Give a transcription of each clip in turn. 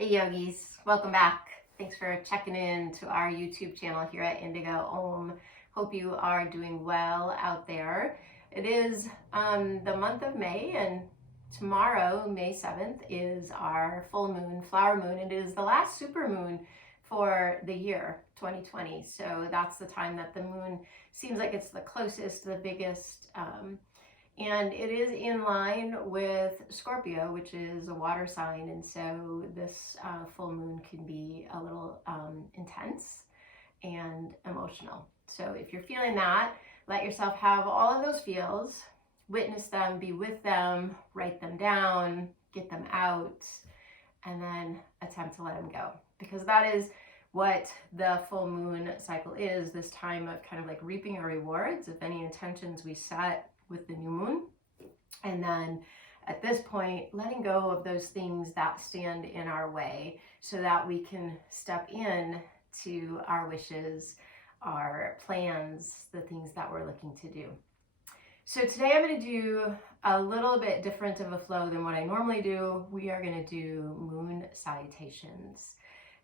Hey yogis, welcome back. Thanks for checking in to our YouTube channel here at Indigo Om. Hope you are doing well out there. It is the month of May, and tomorrow, May 7th, is our full moon, flower moon. It is the last super moon for the year 2020. So that's the time that the moon seems like it's the closest, the biggest. And it is in line with Scorpio, which is a water sign. And so this full moon can be a little intense and emotional. So if you're feeling that, let yourself have all of those feels, witness them, be with them, write them down, get them out, and then attempt to let them go. Because that is what the full moon cycle is, this time of kind of like reaping our rewards of any intentions we set with the new moon. And then at this point, letting go of those things that stand in our way so that we can step in to our wishes, our plans, the things that we're looking to do. So today I'm going to do a little bit different of a flow than what I normally do. We are going to do moon salutations.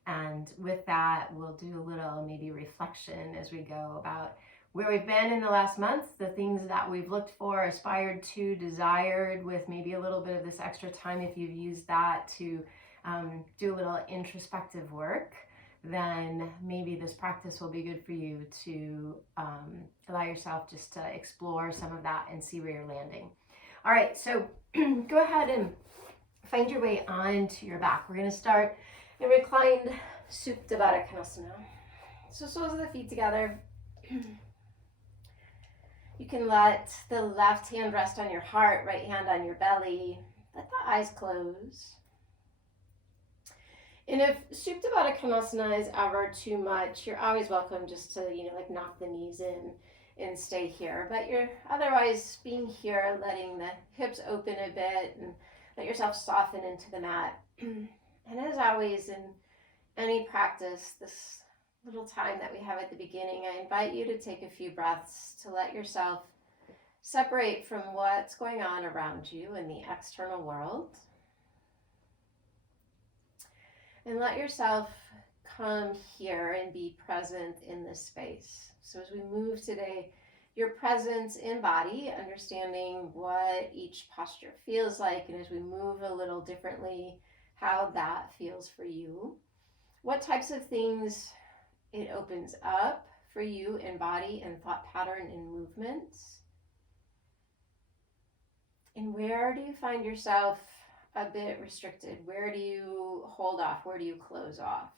And with that, we'll do a little maybe reflection as we go about where we've been in the last month, the things that we've looked for, aspired to, desired, with maybe a little bit of this extra time if you've used that to do a little introspective work, then maybe this practice will be good for you to allow yourself just to explore some of that and see where you're landing. All right, so go ahead and find your way onto your back. We're going to start in reclined Supta Baddha Konasana. So soles of the feet together. You can let the left hand rest on your heart, right hand on your belly. Let the eyes close. And if Supta Baddha Konasana is ever too much, you're always welcome just to, like knock the knees in and stay here. But you're otherwise being here, letting the hips open a bit and let yourself soften into the mat. And as always, in any practice, this little time that we have at the beginning, I invite you to take a few breaths to let yourself separate from what's going on around you in the external world. And let yourself come here and be present in this space. So as we move today, your presence in body, understanding what each posture feels like, and as we move a little differently, how that feels for you. What types of things it opens up for you in body and thought pattern and movements. And where do you find yourself a bit restricted? Where do you hold off? Where do you close off?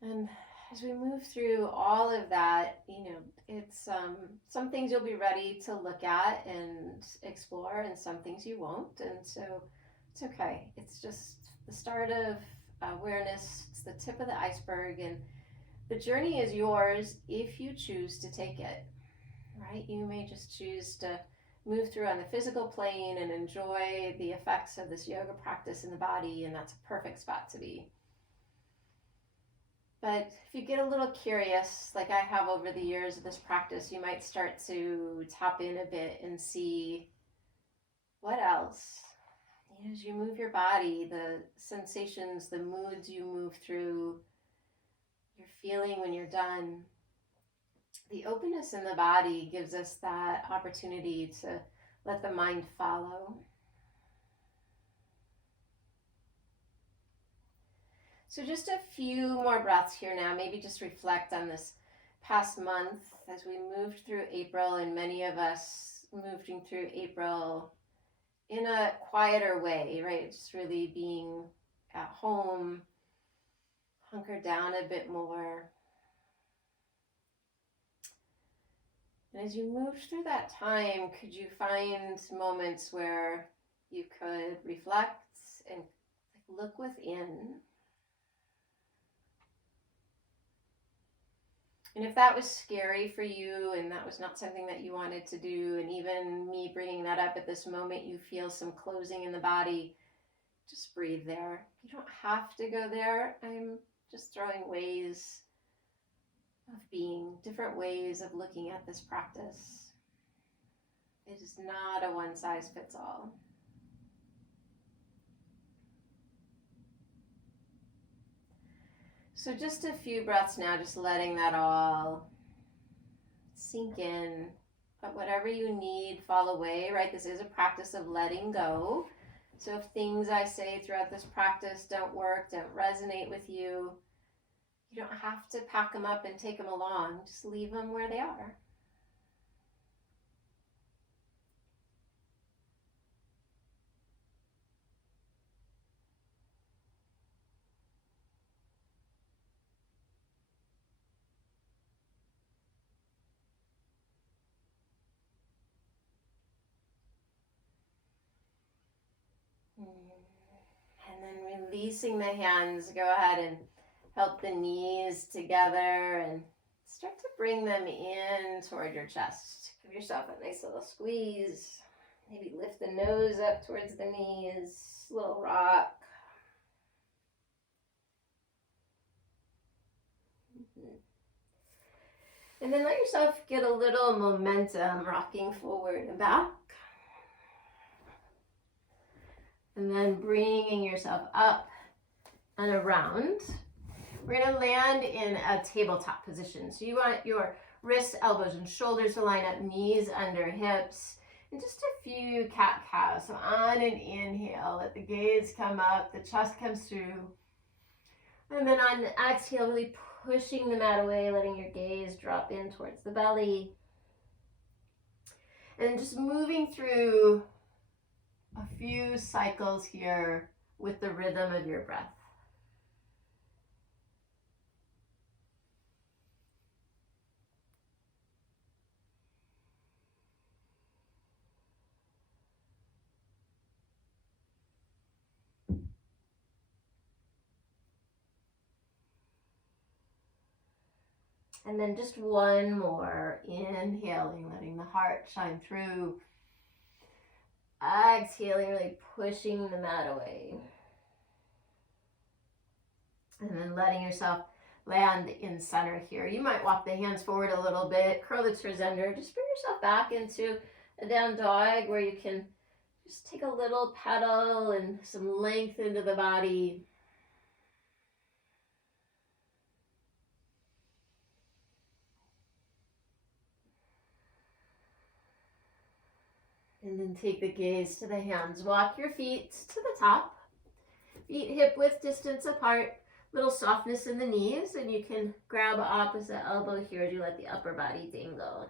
And as we move through all of that, it's some things you'll be ready to look at and explore, and some things you won't. And so it's okay. It's just the start of awareness. It's the tip of the iceberg, and the journey is yours if you choose to take it, right? You may just choose to move through on the physical plane and enjoy the effects of this yoga practice in the body, and that's a perfect spot to be. But if you get a little curious, like I have over the years of this practice, you might start to tap in a bit and see what else. As you move your body, the sensations, the moods you move through, your feeling when you're done. The openness in the body gives us that opportunity to let the mind follow. So just a few more breaths here now. Maybe just reflect on this past month as we moved through April, and many of us moving through April in a quieter way, right? Just really being at home, hunkered down a bit more. And as you moved through that time, could you find moments where you could reflect and look within? And if that was scary for you and that was not something that you wanted to do, and even me bringing that up at this moment, you feel some closing in the body, just breathe there. You don't have to go there. I'm just throwing ways of being, different ways of looking at this practice. It is not a one size fits all. So just a few breaths now, just letting that all sink in. But whatever you need fall away, right? This is a practice of letting go. So if things I say throughout this practice don't work, don't resonate with you, you don't have to pack them up and take them along. Just leave them where they are. And then releasing the hands, go ahead and help the knees together and start to bring them in toward your chest. Give yourself a nice little squeeze. Maybe lift the nose up towards the knees, little rock. And then let yourself get a little momentum rocking forward and back. And then bringing yourself up and around. We're going to land in a tabletop position. So you want your wrists, elbows, and shoulders to line up, knees under hips, and just a few cat-cows. So on an inhale, let the gaze come up, the chest comes through. And then on exhale, really pushing the mat away, letting your gaze drop in towards the belly. And then just moving through a few cycles here with the rhythm of your breath. And then just one more, inhaling, letting the heart shine through. Exhaling, really pushing the mat away. And then letting yourself land in center here. You might walk the hands forward a little bit, curl the toes under, just bring yourself back into a down dog where you can just take a little pedal and some length into the body. And then take the gaze to the hands. Walk your feet to the top. Feet hip width distance apart. Little softness in the knees, and you can grab opposite elbow here as you let the upper body dangle.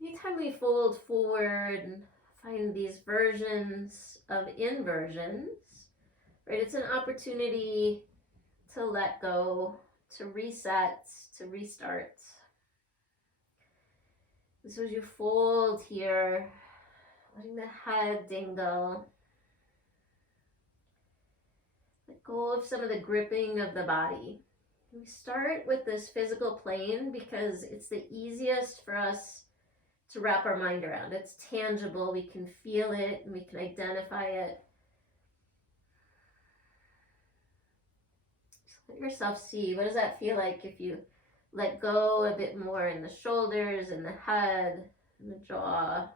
Anytime we fold forward and find these versions of inversions, right? It's an opportunity to let go, to reset, to restart. So as you fold here, letting the head dangle. Let go of some of the gripping of the body. We start with this physical plane because it's the easiest for us to wrap our mind around. It's tangible, we can feel it, and we can identify it. Just let yourself see, what does that feel like if you let go a bit more in the shoulders and the head and the jaw.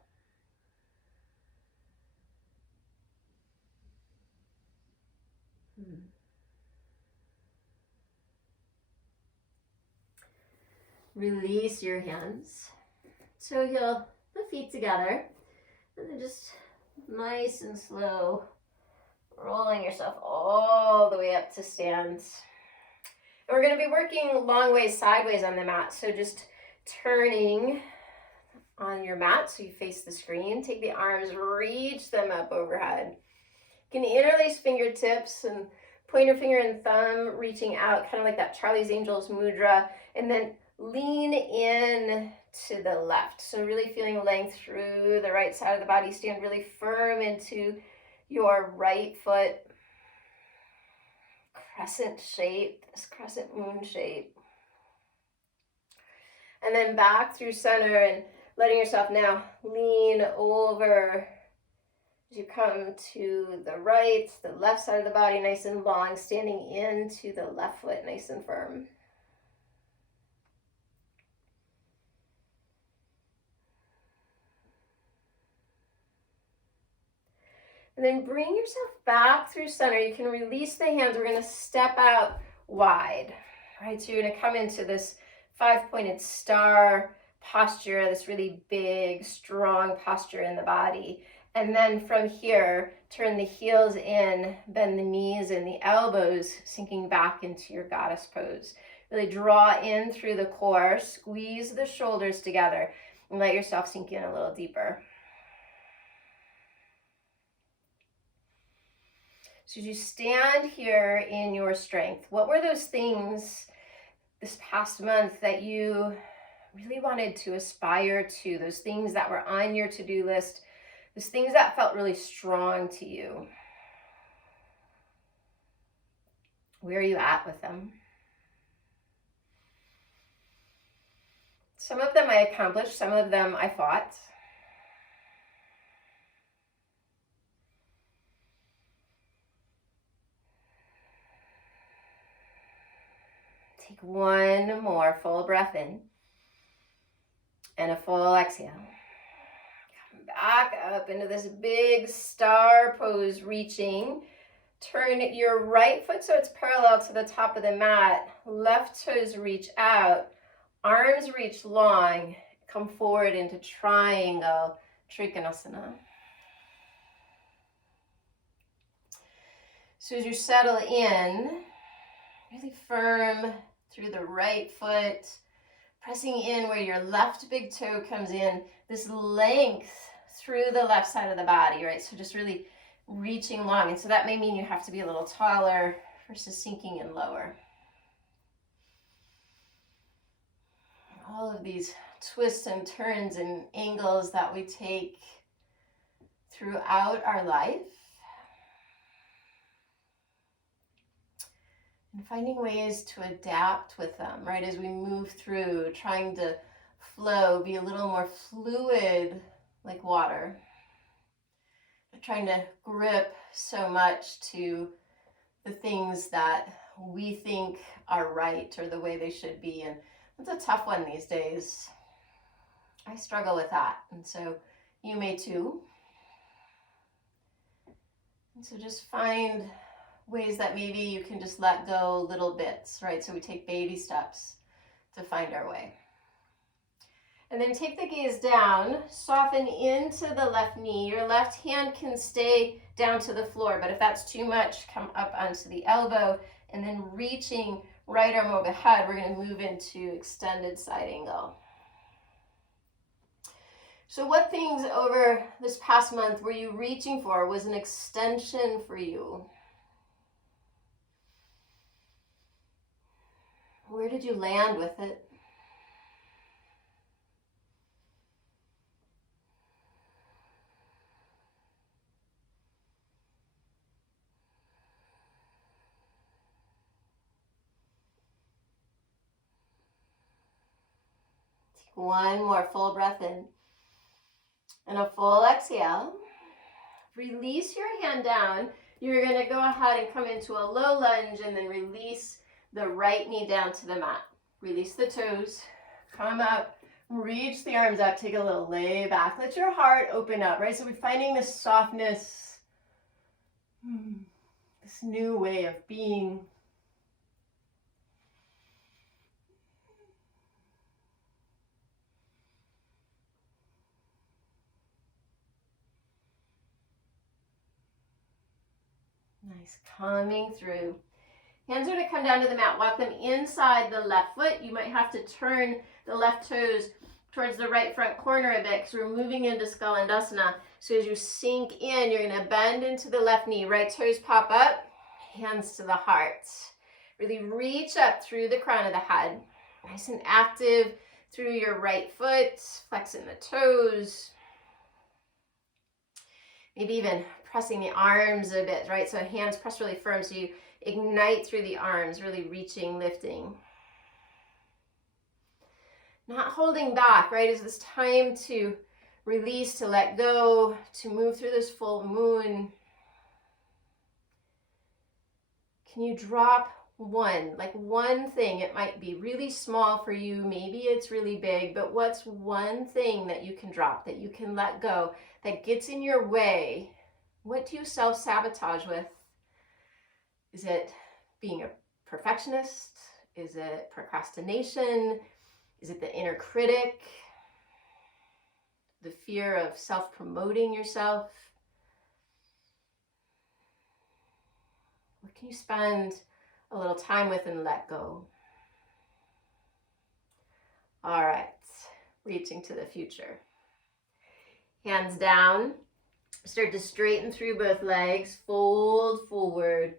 Release your hands. So heel the feet together. And then just nice and slow, rolling yourself all the way up to stand. And we're going to be working long ways sideways on the mat. So just turning on your mat so you face the screen. Take the arms, reach them up overhead. You can interlace fingertips and pointer finger and thumb reaching out, kind of like that Charlie's Angels mudra. And then lean in to the left. So really feeling length through the right side of the body. Stand really firm into your right foot. Crescent shape, this crescent moon shape. And then back through center and letting yourself now lean over as you come to the right, the left side of the body nice and long, standing into the left foot nice and firm. And then bring yourself back through center. You can release the hands. We're going to step out wide, right? So you're going to come into this 5-pointed star posture, this really big, strong posture in the body. And then from here, turn the heels in, bend the knees and the elbows, sinking back into your goddess pose. Really draw in through the core, squeeze the shoulders together, and let yourself sink in a little deeper. So as you stand here in your strength, what were those things this past month that you really wanted to aspire to, those things that were on your to-do list, those things that felt really strong to you? Where are you at with them? Some of them I accomplished, some of them I fought. Take one more full breath in and a full exhale. Come back up into this big star pose, reaching. Turn your right foot so it's parallel to the top of the mat. Left toes reach out. Arms reach long. Come forward into triangle Trikonasana. So as you settle in, really firm through the right foot, pressing in where your left big toe comes in, this length through the left side of the body, right? So just really reaching long. And so that may mean you have to be a little taller versus sinking in lower. All of these twists and turns and angles that we take throughout our life. And finding ways to adapt with them, right? As we move through, trying to flow, be a little more fluid like water. Not trying to grip so much to the things that we think are right or the way they should be. And it's a tough one these days. I struggle with that. And so you may too. And so just find ways that maybe you can just let go little bits, right? So we take baby steps to find our way. And then take the gaze down, soften into the left knee. Your left hand can stay down to the floor, but if that's too much, come up onto the elbow, and then reaching right arm overhead, we're going to move into extended side angle. So what things over this past month were you reaching for? Was an extension for you? Where did you land with it? Take one more full breath in and a full exhale. Release your hand down. You're going to go ahead and come into a low lunge and then release the right knee down to the mat. Release the toes, come up, reach the arms up, take a little lay back. Let your heart open up, right? So we're finding this softness, this new way of being. Nice, coming through. Hands are to come down to the mat. Walk them inside the left foot. You might have to turn the left toes towards the right front corner a bit because we're moving into Skalandasana. So as you sink in, you're going to bend into the left knee. Right toes pop up, hands to the heart. Really reach up through the crown of the head. Nice and active through your right foot, flexing the toes. Maybe even pressing the arms a bit, right? So hands press really firm so you ignite through the arms, really reaching, lifting. Not holding back, right? Is this time to release, to let go, to move through this full moon. Can you drop one thing? It might be really small for you, maybe it's really big, but what's one thing that you can drop, that you can let go, that gets in your way What do you self-sabotage with? Is it being a perfectionist? Is it procrastination? Is it the inner critic? The fear of self-promoting yourself? What can you spend a little time with and let go? All right, reaching to the future. Hands down. Start to straighten through both legs. Fold forward.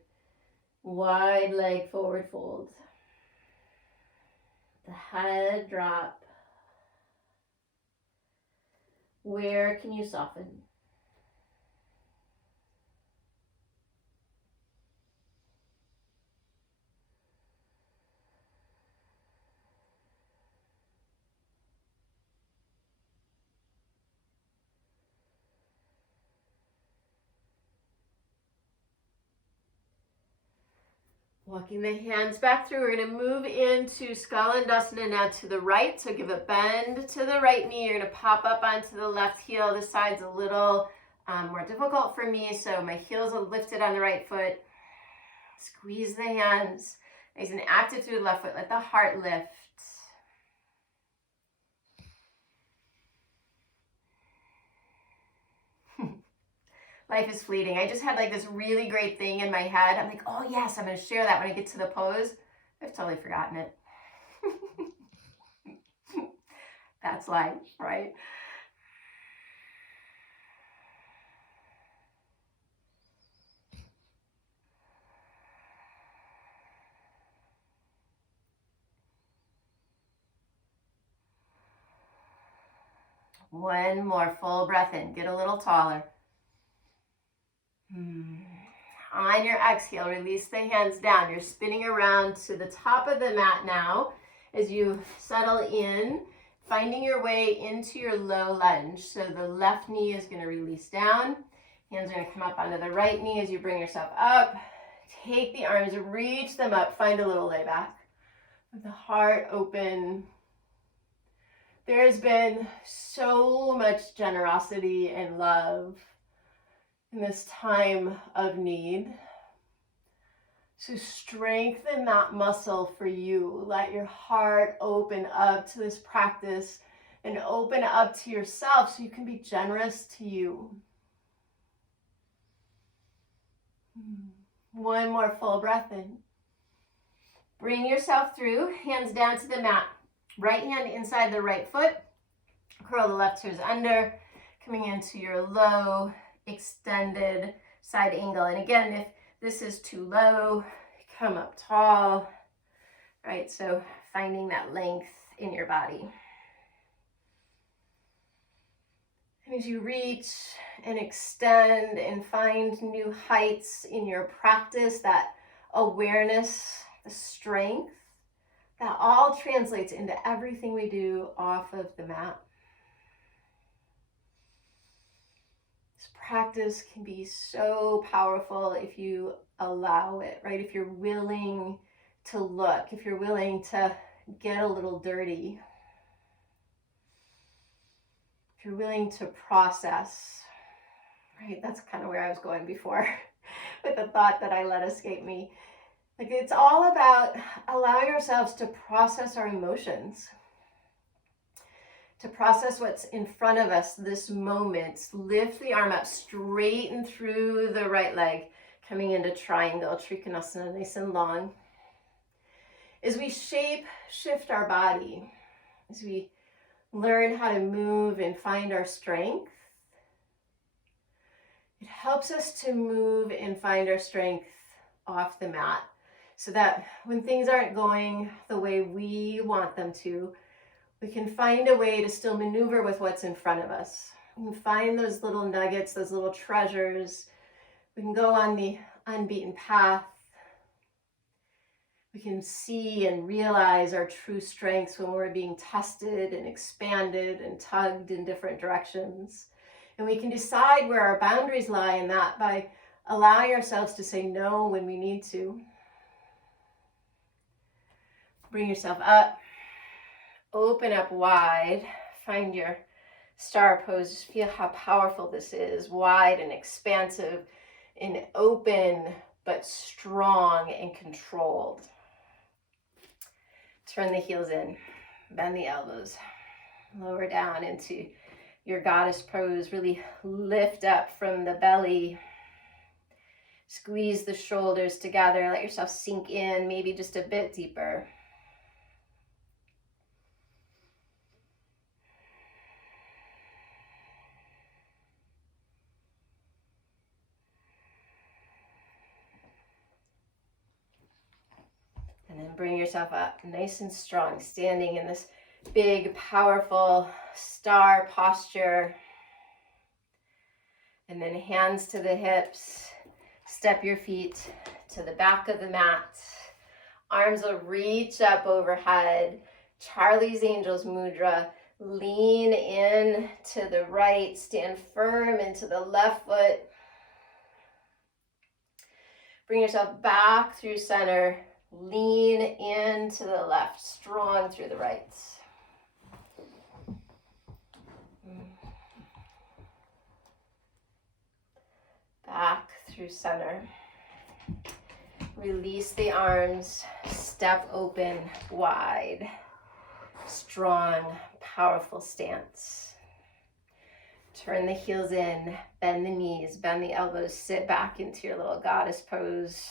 Wide leg forward fold. The head drop. Where can you soften? Walking the hands back through. We're going to move into Skalandasana now to the right. So give a bend to the right knee. You're going to pop up onto the left heel. This side's a little more difficult for me. So my heels are lifted on the right foot. Squeeze the hands. Nice and active through the left foot. Let the heart lift. Life is fleeting. I just had like this really great thing in my head. I'm like, oh yes, I'm going to share that when I get to the pose. I've totally forgotten it. That's life, right? One more full breath in. Get a little taller. On your exhale, release the hands down. You're spinning around to the top of the mat now as you settle in, finding your way into your low lunge. So the left knee is going to release down. Hands are going to come up onto the right knee as you bring yourself up. Take the arms, reach them up, find a little layback. With the heart open. There's been so much generosity and love in this time of need. So strengthen that muscle for you. Let your heart open up to this practice and open up to yourself so you can be generous to you. One more full breath in. Bring yourself through, hands down to the mat. Right hand inside the right foot. Curl the left toes under, coming into your low, extended side angle. And again, if this is too low, come up tall, right? So finding that length in your body. And as you reach and extend and find new heights in your practice, that awareness, the strength, that all translates into everything we do off of the mat. This practice can be so powerful if you allow it, right? If you're willing to look, if you're willing to get a little dirty, if you're willing to process, right? That's kind of where I was going before with the thought that I let escape me. Like, it's all about allowing ourselves to process our emotions, to process what's in front of us this moment. Lift the arm up, straighten through the right leg, coming into triangle, Trikonasana, nice and long. As we shift our body, as we learn how to move and find our strength, it helps us to move and find our strength off the mat, so that when things aren't going the way we want them to, we can find a way to still maneuver with what's in front of us. We can find those little nuggets, those little treasures. We can go on the unbeaten path. We can see and realize our true strengths when we're being tested and expanded and tugged in different directions. And we can decide where our boundaries lie in that by allowing ourselves to say no when we need to. Bring yourself up, open up wide, find your Star pose, just feel how powerful this is, wide and expansive and open, but strong and controlled. Turn the heels in, bend the elbows, lower down into your goddess pose. Really lift up from the belly. Squeeze the shoulders together, let yourself sink in, maybe just a bit deeper. And then bring yourself up nice and strong, standing in this big, powerful star posture. And then hands to the hips. Step your feet to the back of the mat. Arms will reach up overhead. Charlie's Angels Mudra. Lean in to the right. Stand firm into the left foot. Bring yourself back through center. Lean into the left, strong through the right. Back through center. Release the arms, step open, wide. Strong, powerful stance. Turn the heels in, bend the knees, bend the elbows, sit back into your little goddess pose.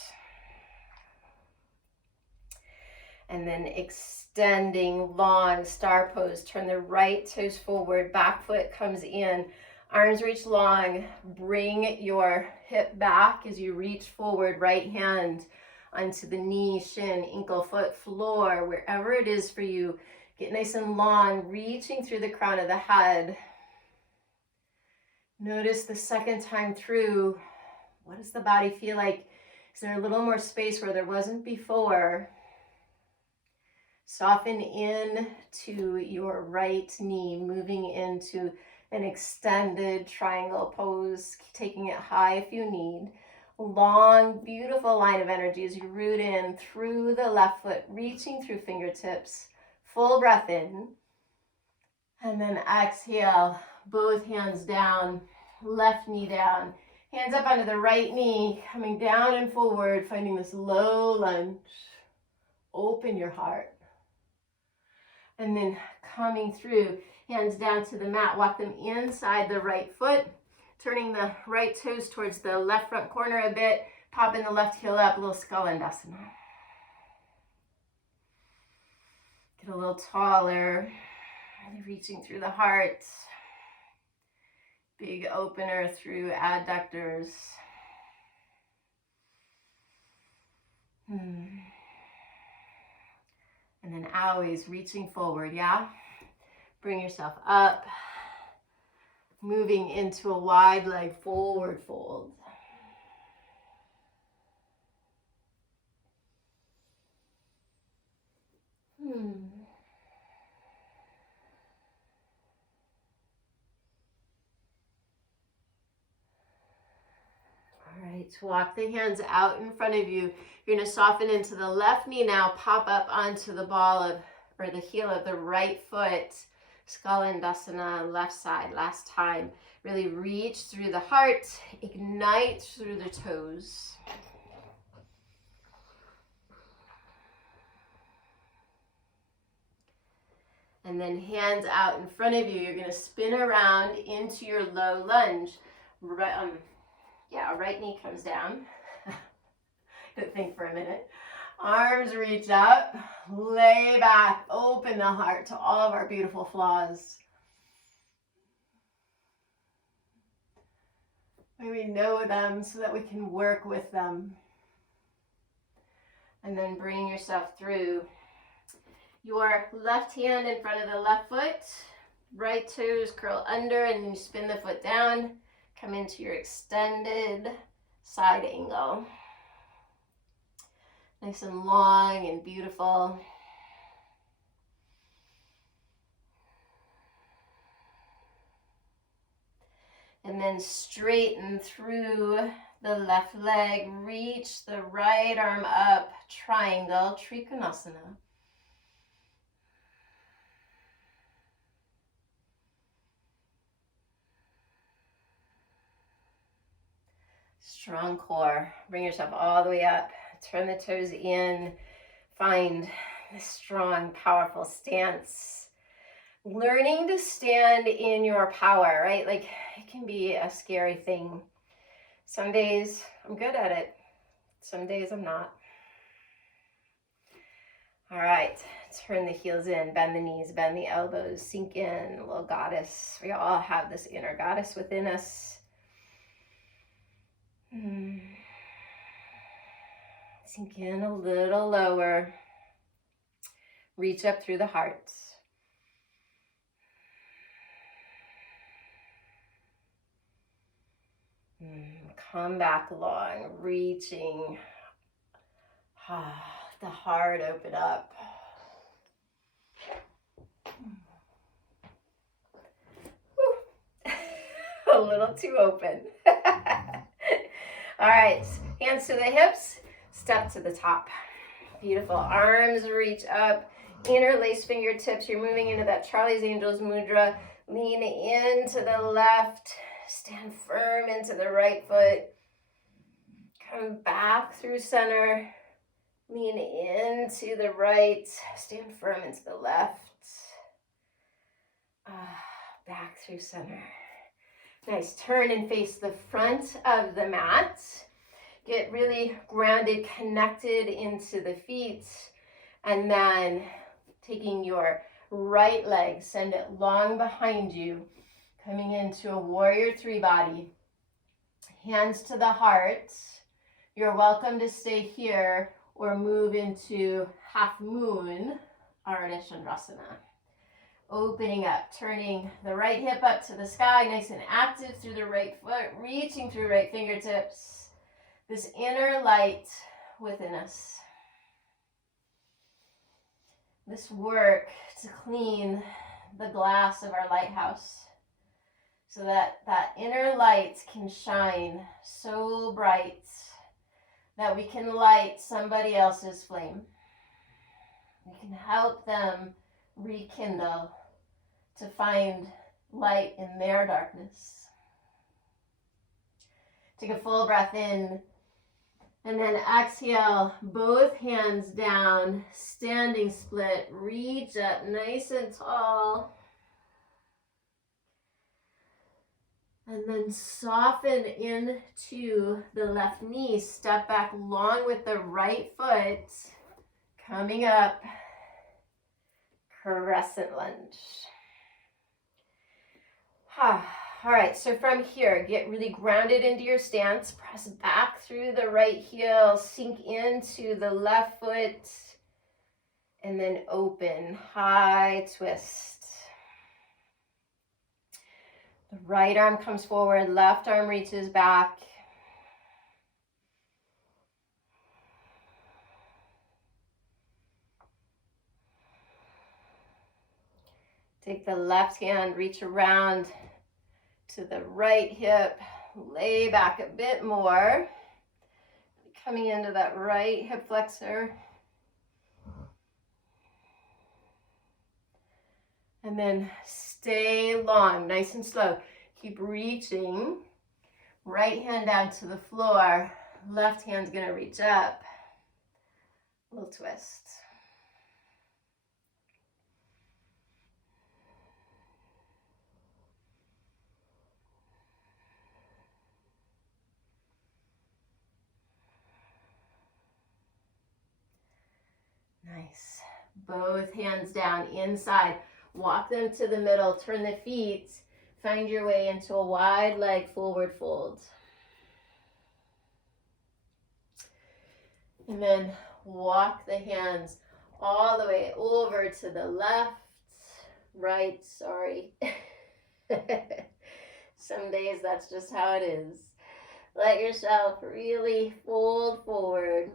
And then extending long star pose. Turn the right toes forward, back foot comes in. Arms reach long. Bring your hip back as you reach forward. Right hand onto the knee, shin, ankle, foot, floor, wherever it is for you. Get nice and long, reaching through the crown of the head. Notice the second time through, what does the body feel like? Is there a little more space where there wasn't before? Soften in to your right knee, moving into an extended triangle pose, taking it high if you need. Long, beautiful line of energy as you root in through the left foot, reaching through fingertips. Full breath in. And then exhale, both hands down, left knee down. Hands up onto the right knee, coming down and forward, finding this low lunge. Open your heart. And then coming through, hands down to the mat, walk them inside the right foot, turning the right toes towards the left front corner a bit, popping the left heel up, a little Skalandasana. Get a little taller, reaching through the heart. Big opener through adductors. And then always reaching forward, yeah? Bring yourself up, moving into a wide leg forward fold. All right, walk the hands out in front of you. You're going to soften into the left knee now, pop up onto the ball of, or the heel of the right foot. Skalandasana, left side, last time. Really reach through the heart, ignite through the toes. And then hands out in front of you. You're going to spin around into your low lunge. Right knee comes down. Don't think for a minute. Arms reach up, lay back, open the heart to all of our beautiful flaws. May we know them so that we can work with them. And then bring yourself through. Your left hand in front of the left foot, right toes curl under, and you spin the foot down. Come into your extended side angle. Nice and long and beautiful. And then straighten through the left leg. Reach the right arm up, triangle, Trikonasana. Strong core. Bring yourself all the way up. Turn the toes in. Find this strong, powerful stance. Learning to stand in your power, right? Like, it can be a scary thing. Some days I'm good at it. Some days I'm not. All right, turn the heels in, bend the knees, bend the elbows, sink in, little goddess. We all have this inner goddess within us. Sink in a little lower. Reach up through the heart. Come back long, reaching. The heart open up. A little too open. All right, hands to the hips, step to the top. Beautiful, arms reach up, interlace fingertips. You're moving into that Charlie's Angels mudra. Lean into the left, stand firm into the right foot. Come back through center. Lean into the right, stand firm into the left. Back through center. Nice, turn and face the front of the mat. Get really grounded, connected into the feet. And then taking your right leg, send it long behind you. Coming into a warrior three body. Hands to the heart. You're welcome to stay here or move into half moon, Ardha Chandrasana. Opening up, turning the right hip up to the sky, nice and active through the right foot, reaching through right fingertips. This inner light within us. This work to clean the glass of our lighthouse so that that inner light can shine so bright that we can light somebody else's flame. We can help them rekindle to find light in their darkness. Take a full breath in and then exhale, both hands down, standing split, reach up nice and tall. And then soften into the left knee, step back long with the right foot, coming up. Crescent lunge. All right, so from here, get really grounded into your stance. Press back through the right heel, sink into the left foot, and then open, high twist. The right arm comes forward, left arm reaches back. Take the left hand, reach around to the right hip, lay back a bit more. Coming into that right hip flexor. And then stay long, nice and slow. Keep reaching. Right hand down to the floor. Left hand's gonna reach up. Little twist. Nice. Both hands down inside. Walk them to the middle. Turn the feet. Find your way into a wide leg forward fold. And then walk the hands all the way over to the left, right, sorry. Some days that's just how it is. Let yourself really fold forward.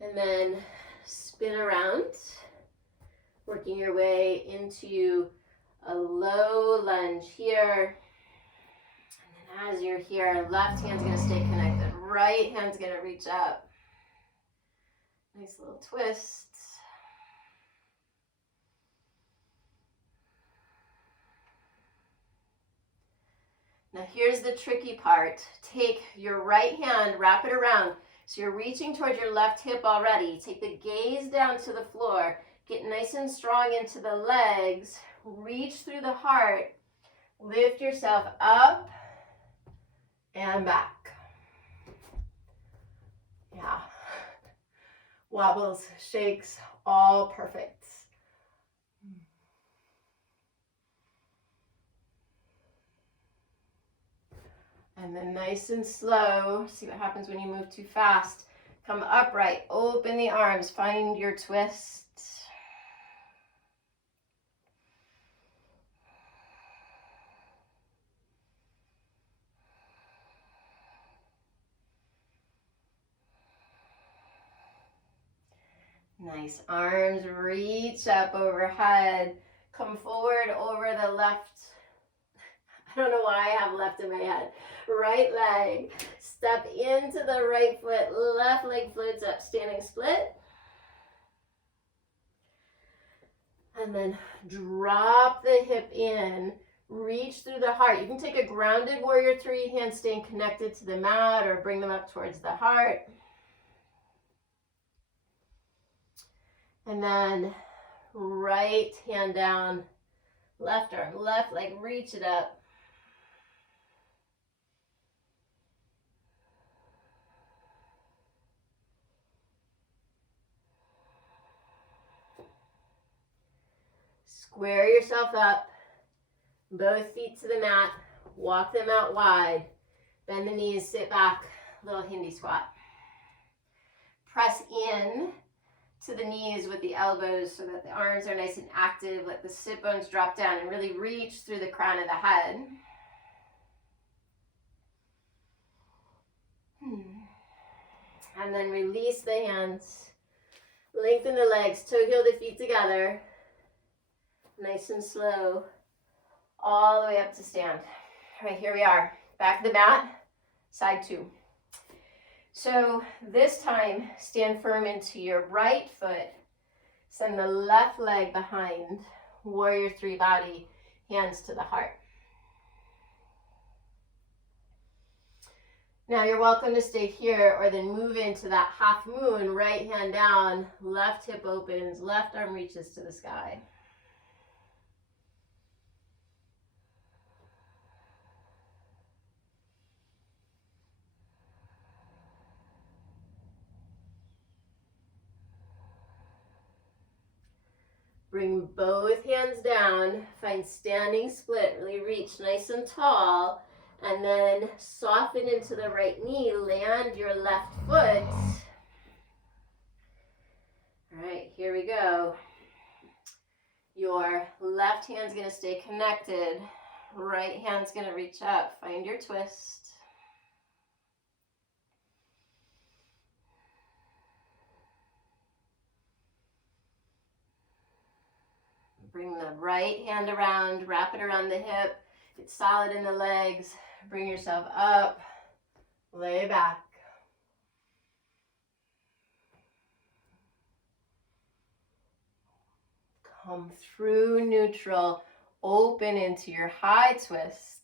And then spin around, working your way into a low lunge here. And then as you're here, left hand's gonna stay connected, right hand's gonna reach up. Nice little twist. Now here's the tricky part. Take your right hand, wrap it around. So you're reaching towards your left hip already. Take the gaze down to the floor. Get nice and strong into the legs. Reach through the heart. Lift yourself up and back. Yeah. Wobbles, shakes, all perfect. And then nice and slow, see what happens when you move too fast. Come upright, open the arms, find your twist. Nice, arms reach up overhead. Come forward over the left. I don't know why I have left in my head. Right leg. Step into the right foot. Left leg floats up. Standing split. And then drop the hip in. Reach through the heart. You can take a grounded warrior three, hands staying connected to the mat, or bring them up towards the heart. And then right hand down. Left arm, left leg, reach it up. Square yourself up, both feet to the mat, walk them out wide, bend the knees, sit back, little Hindi squat. Press in to the knees with the elbows so that the arms are nice and active, let the sit bones drop down and really reach through the crown of the head. And then release the hands, lengthen the legs, toe heel the feet together. Nice and slow, all the way up to stand. All right, here we are. Back of the mat, side two. So this time, stand firm into your right foot. Send the left leg behind. Warrior three body, hands to the heart. Now you're welcome to stay here or then move into that half moon, right hand down, left hip opens, left arm reaches to the sky. Bring both hands down, find standing split, really reach nice and tall, and then soften into the right knee, land your left foot. All right, here we go. Your left hand's gonna stay connected, right hand's gonna reach up, find your twist. Bring the right hand around, wrap it around the hip. Get solid in the legs. Bring yourself up. Lay back. Come through neutral. Open into your high twist.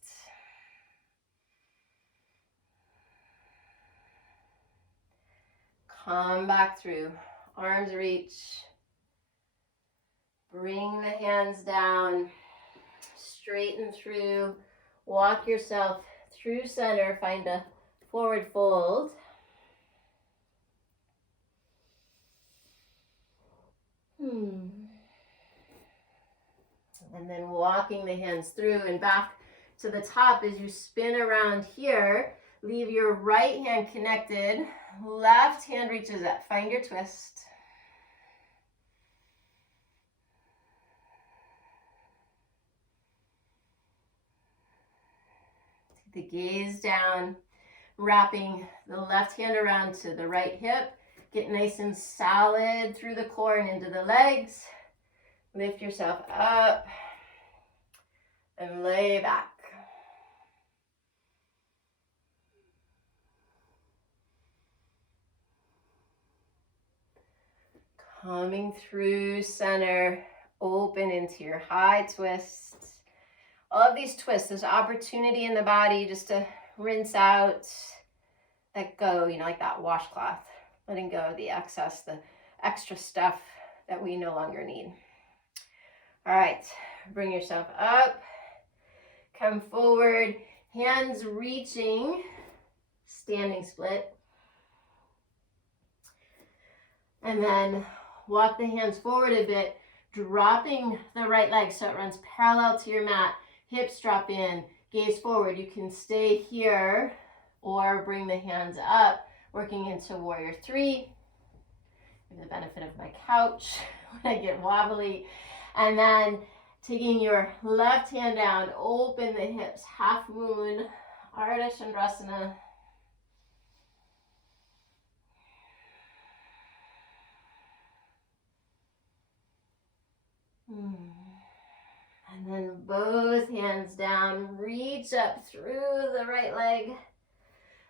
Come back through. Arms reach. Bring the hands down, straighten through, walk yourself through center, find a forward fold. And then walking the hands through and back to the top as you spin around here. Leave your right hand connected, left hand reaches up, find your twist. The gaze down, wrapping the left hand around to the right hip. Get nice and solid through the core and into the legs. Lift yourself up and lay back. Coming through center, open into your high twist. All of these twists, there's opportunity in the body just to rinse out, let go, like that washcloth, letting go of the excess, the extra stuff that we no longer need. All right, bring yourself up, come forward, hands reaching, standing split. And then walk the hands forward a bit, dropping the right leg so it runs parallel to your mat. Hips drop in, gaze forward. You can stay here or bring the hands up, working into warrior three. Give the benefit of my couch when I get wobbly. And then taking your left hand down, open the hips, half moon, Ardha Chandrasana. And then both hands down, reach up through the right leg,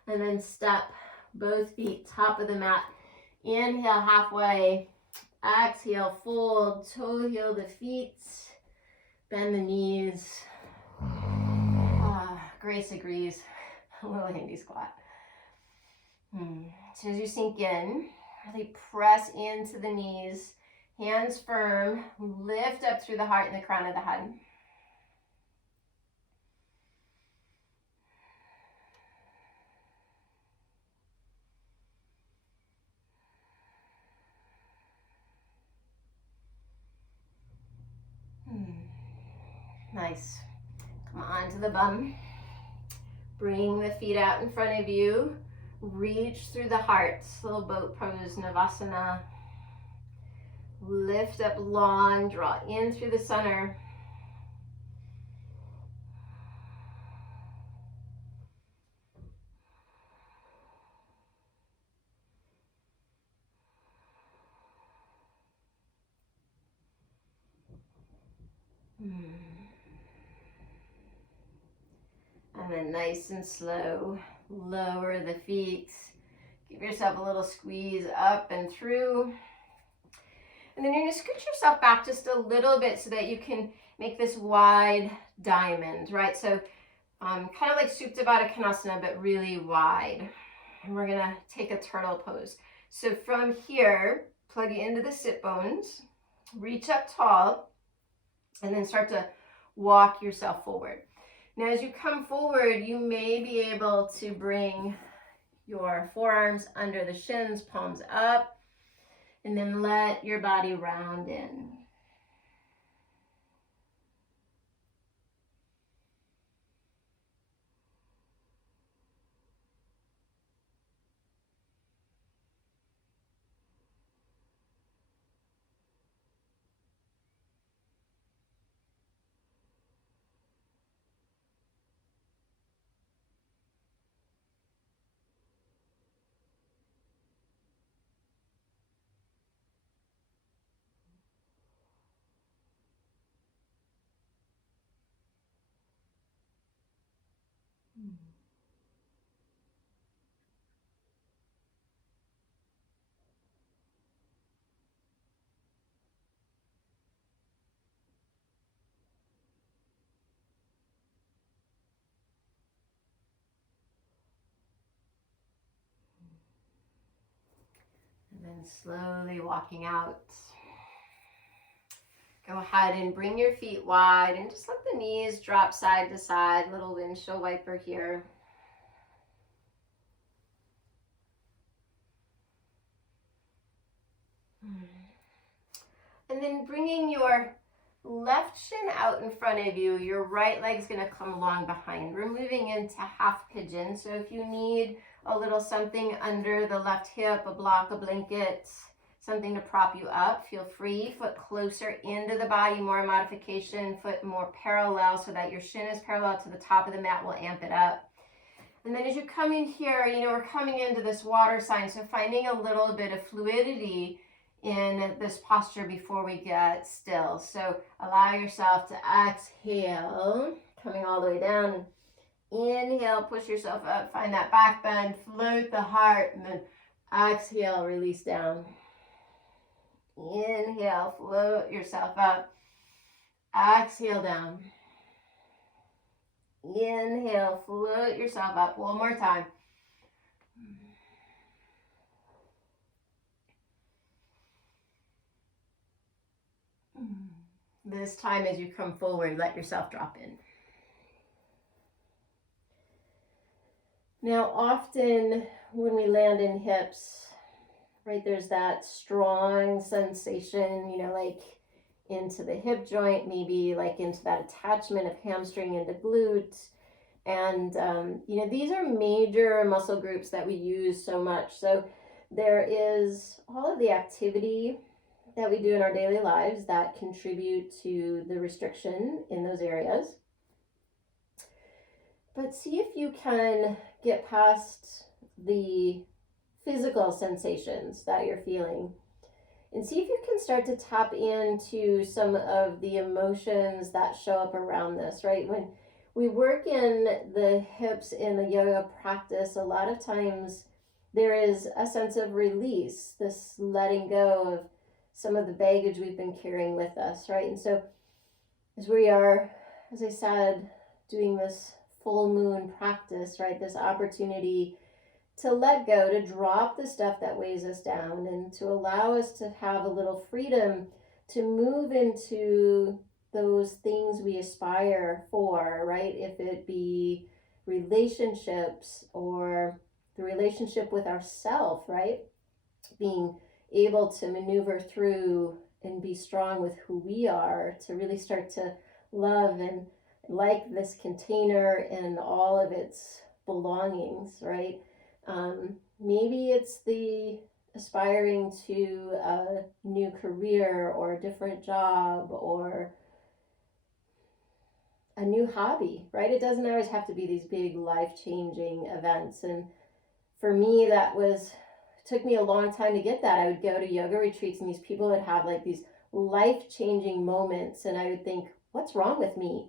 and then step both feet top of the mat. Inhale halfway, exhale, fold, toe heel the feet, bend the knees. Grace agrees, a little Hindi squat. So as you sink in, really press into the knees. Hands firm, lift up through the heart and the crown of the head. Nice. Come on to the bum. Bring the feet out in front of you. Reach through the heart. Little boat pose, Navasana. Lift up long, draw in through the center. And then nice and slow, lower the feet. Give yourself a little squeeze up and through. And then you're going to scoot yourself back just a little bit so that you can make this wide diamond, right? So kind of like Supta Baddha Konasana, but really wide. And we're going to take a turtle pose. So from here, plug into the sit bones, reach up tall, and then start to walk yourself forward. Now, as you come forward, you may be able to bring your forearms under the shins, palms up, and then let your body round in. And then slowly walking out. Go ahead and bring your feet wide and just let the knees drop side to side. Little windshield wiper here. And then bringing your left shin out in front of you, your right leg's going to come along behind. We're moving into half pigeon. So if you need a little something under the left hip, a block, a blanket, something to prop you up, feel free. Foot closer into the body, more modification, foot more parallel so that your shin is parallel to the top of the mat will amp it up. And then as you come in here, we're coming into this water sign, so finding a little bit of fluidity in this posture before we get still. So allow yourself to exhale, coming all the way down. Inhale, push yourself up, find that back bend, float the heart, and then exhale, release down. Inhale, float yourself up. Exhale down. Inhale, float yourself up. One more time. This time as you come forward, let yourself drop in. Now, often when we land in hips, right, there's that strong sensation, like into the hip joint, maybe like into that attachment of hamstring into glute. And, these are major muscle groups that we use so much. So there is all of the activity that we do in our daily lives that contribute to the restriction in those areas. But see if you can get past the physical sensations that you're feeling and see if you can start to tap into some of the emotions that show up around this, right? When we work in the hips in the yoga practice, a lot of times there is a sense of release, this letting go of some of the baggage we've been carrying with us, right? And so as we are, as I said, doing this full moon practice, right, this opportunity to let go, to drop the stuff that weighs us down and to allow us to have a little freedom to move into those things we aspire for, right? If it be relationships or the relationship with ourself, right? Being able to maneuver through and be strong with who we are, to really start to love and like this container and all of its belongings, right? Maybe it's the aspiring to a new career or a different job or a new hobby, right? It doesn't always have to be these big life-changing events. And for me, took me a long time to get that. I would go to yoga retreats and these people would have like these life-changing moments and I would think, what's wrong with me?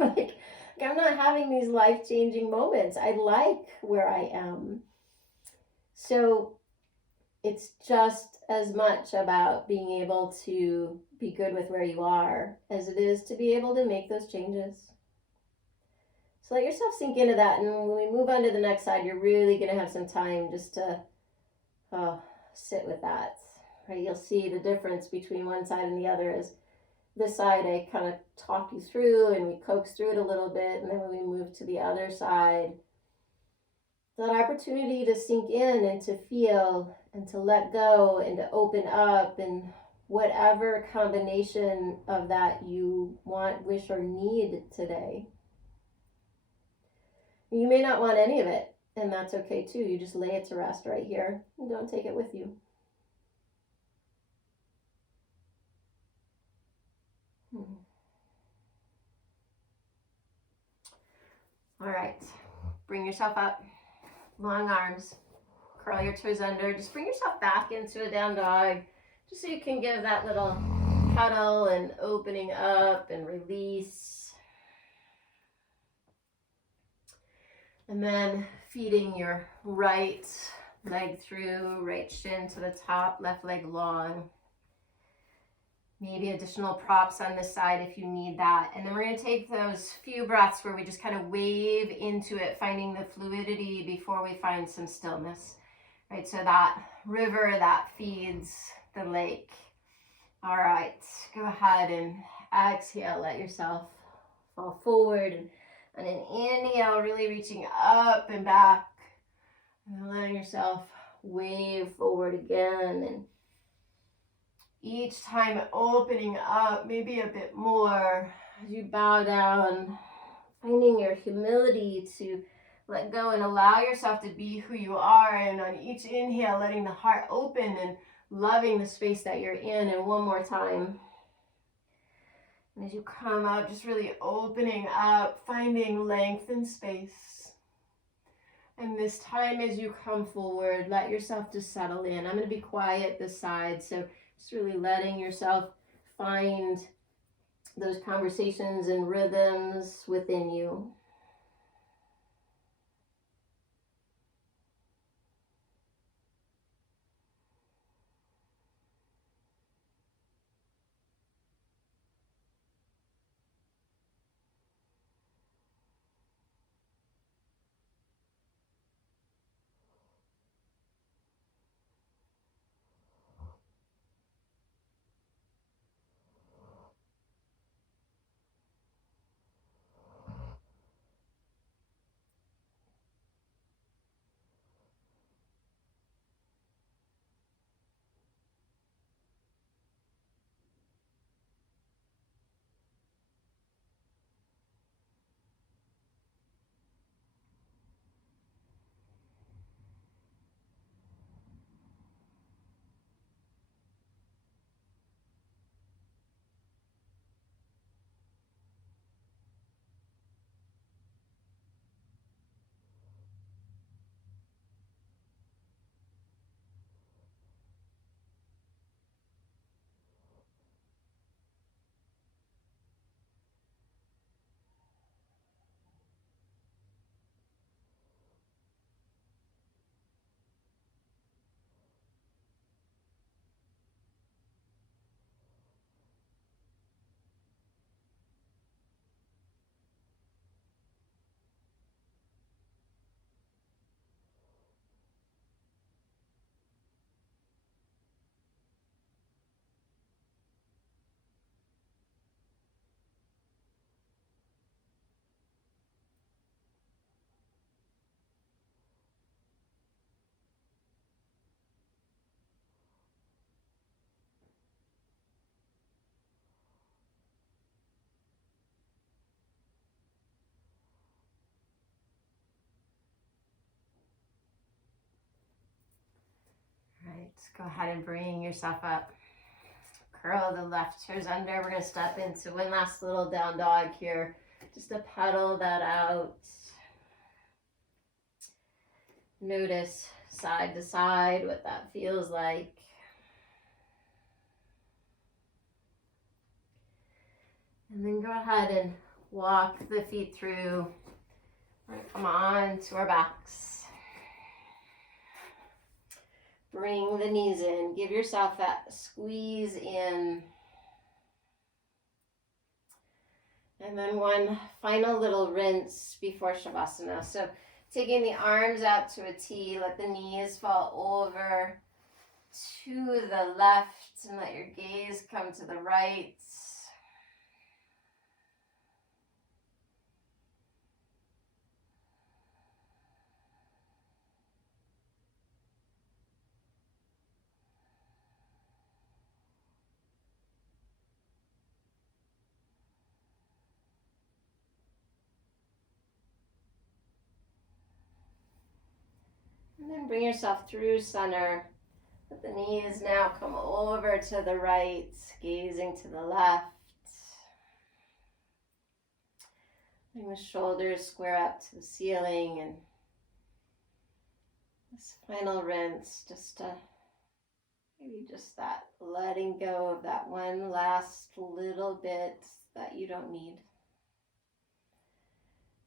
like I'm not having these life-changing moments. I like where I am. So it's just as much about being able to be good with where you are as it is to be able to make those changes. So let yourself sink into that. And when we move on to the next side, you're really going to have some time just to sit with that. Right? You'll see the difference between one side and the other is this side I kind of talk you through and we coax through it a little bit, and then when we move to the other side, that opportunity to sink in and to feel and to let go and to open up, and whatever combination of that you want, wish, or need today. You may not want any of it, and that's okay too. You just lay it to rest right here and don't take it with you. All right, bring yourself up, long arms, curl your toes under, just bring yourself back into a down dog, just so you can give that little cuddle and opening up and release. And then feeding your right leg through, right shin to the top, left leg long. Maybe additional props on this side if you need that. And then we're going to take those few breaths where we just kind of wave into it, finding the fluidity before we find some stillness. Right, so that river that feeds the lake. All right, go ahead and exhale, let yourself fall forward. And an inhale, really reaching up and back. And then letting yourself wave forward again. And each time opening up maybe a bit more as you bow down, finding your humility to let go and allow yourself to be who you are. And on each inhale, letting the heart open and loving the space that you're in. And one more time. And as you come up, just really opening up, finding length and space. And this time as you come forward, let yourself just settle in. I'm going to be quiet this side, so just really letting yourself find those conversations and rhythms within you. Just go ahead and bring yourself up. Curl the left toes under. We're going to step into one last little down dog here. Just to pedal that out. Notice side to side what that feels like. And then go ahead and walk the feet through. We're going to come on to our backs. Bring the knees in. Give yourself that squeeze in. And then one final little rinse before Shavasana. So taking the arms out to a T, let the knees fall over to the left and let your gaze come to the right. And then bring yourself through center. Let the knees now come over to the right, gazing to the left. Bring the shoulders square up to the ceiling, and this final rinse, maybe just that letting go of that one last little bit that you don't need.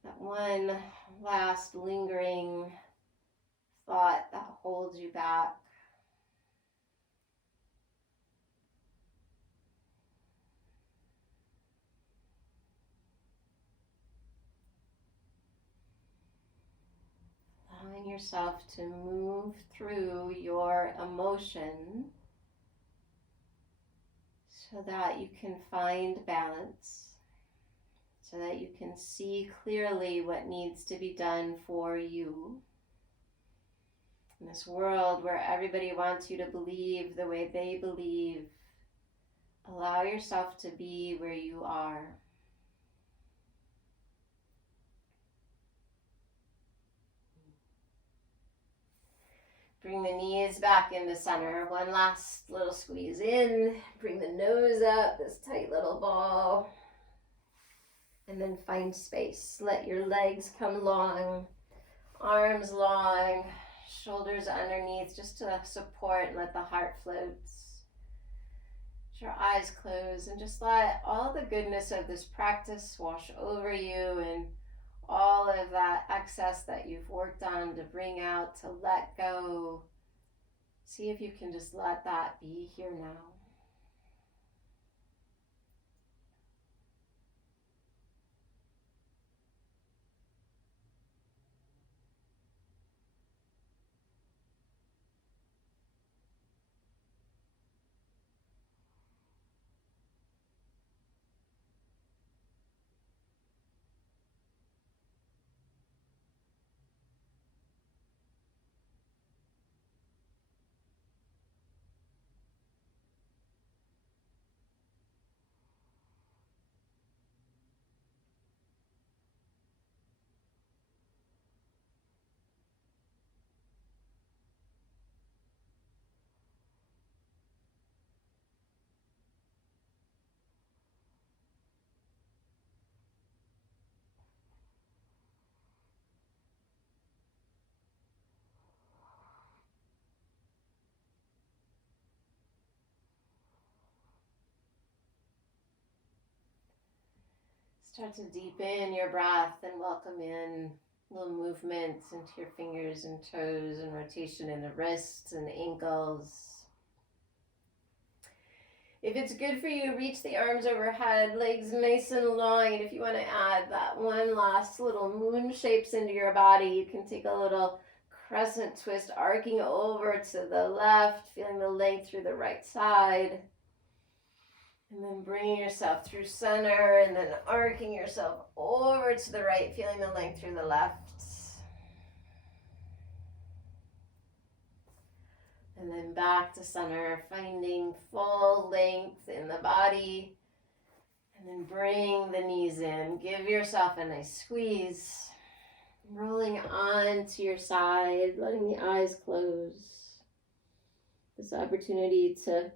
That one last lingering thought that holds you back. Allowing yourself to move through your emotion so that you can find balance, so that you can see clearly what needs to be done for you. In this world where everybody wants you to believe the way they believe, allow yourself to be where you are. Bring the knees back into center. One last little squeeze in. Bring the nose up, this tight little ball. And then find space. Let your legs come long, arms long, shoulders underneath just to support and let the heart float. Let your eyes close and just let all the goodness of this practice wash over you, and all of that excess that you've worked on to bring out, to let go. See if you can just let that be here now. Start to deepen your breath and welcome in little movements into your fingers and toes and rotation in the wrists and ankles. If it's good for you, reach the arms overhead, legs nice and long. And if you want to add that one last little moon shapes into your body, you can take a little crescent twist, arcing over to the left, feeling the length through the right side. And then bringing yourself through center and then arcing yourself over to the right, feeling the length through the left. And then back to center, finding full length in the body. And then bring the knees in. Give yourself a nice squeeze. Rolling on to your side, letting the eyes close. this opportunity to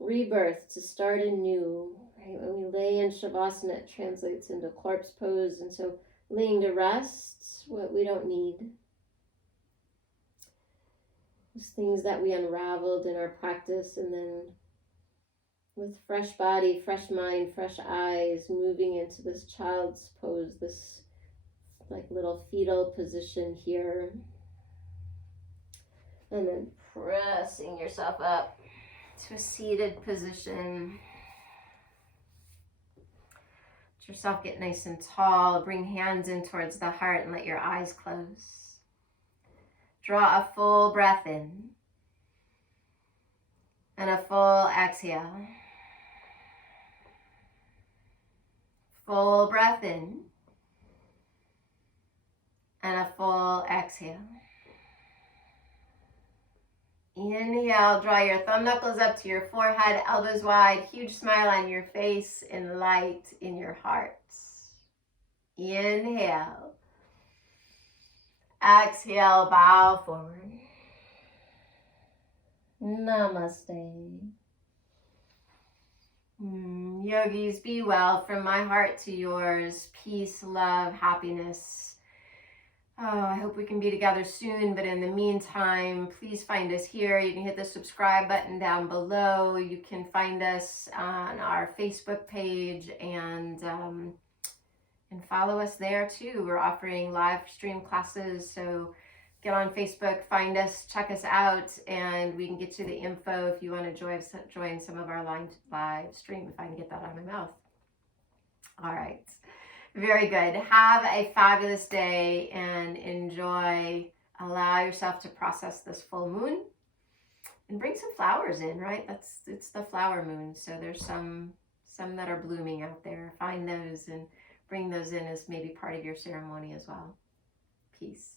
rebirth, to start anew. Right? When we lay in Shavasana, it translates into corpse pose, and so laying to rest what we don't need. Those things that we unraveled in our practice, and then with fresh body, fresh mind, fresh eyes, moving into this child's pose, this like little fetal position here. And then pressing yourself up to a seated position. Let yourself get nice and tall. Bring hands in towards the heart and let your eyes close. Draw a full breath in and a full exhale. Full breath in and a full exhale. Inhale, draw your thumb knuckles up to your forehead, elbows wide, huge smile on your face, and light in your heart. Inhale. Exhale, bow forward. Namaste. Yogis, be well. From my heart to yours, peace, love, happiness. Oh, I hope we can be together soon, but in the meantime, please find us here. You can hit the subscribe button down below. You can find us on our Facebook page and follow us there too. We're offering live stream classes, so get on Facebook, find us, check us out, and we can get you the info if you want to join some of our live stream, if I can get that out of my mouth. All right. Very good. Have a fabulous day and enjoy. Allow yourself to process this full moon and bring some flowers in, right? It's the flower moon. So there's some that are blooming out there. Find those and bring those in as maybe part of your ceremony as well. Peace.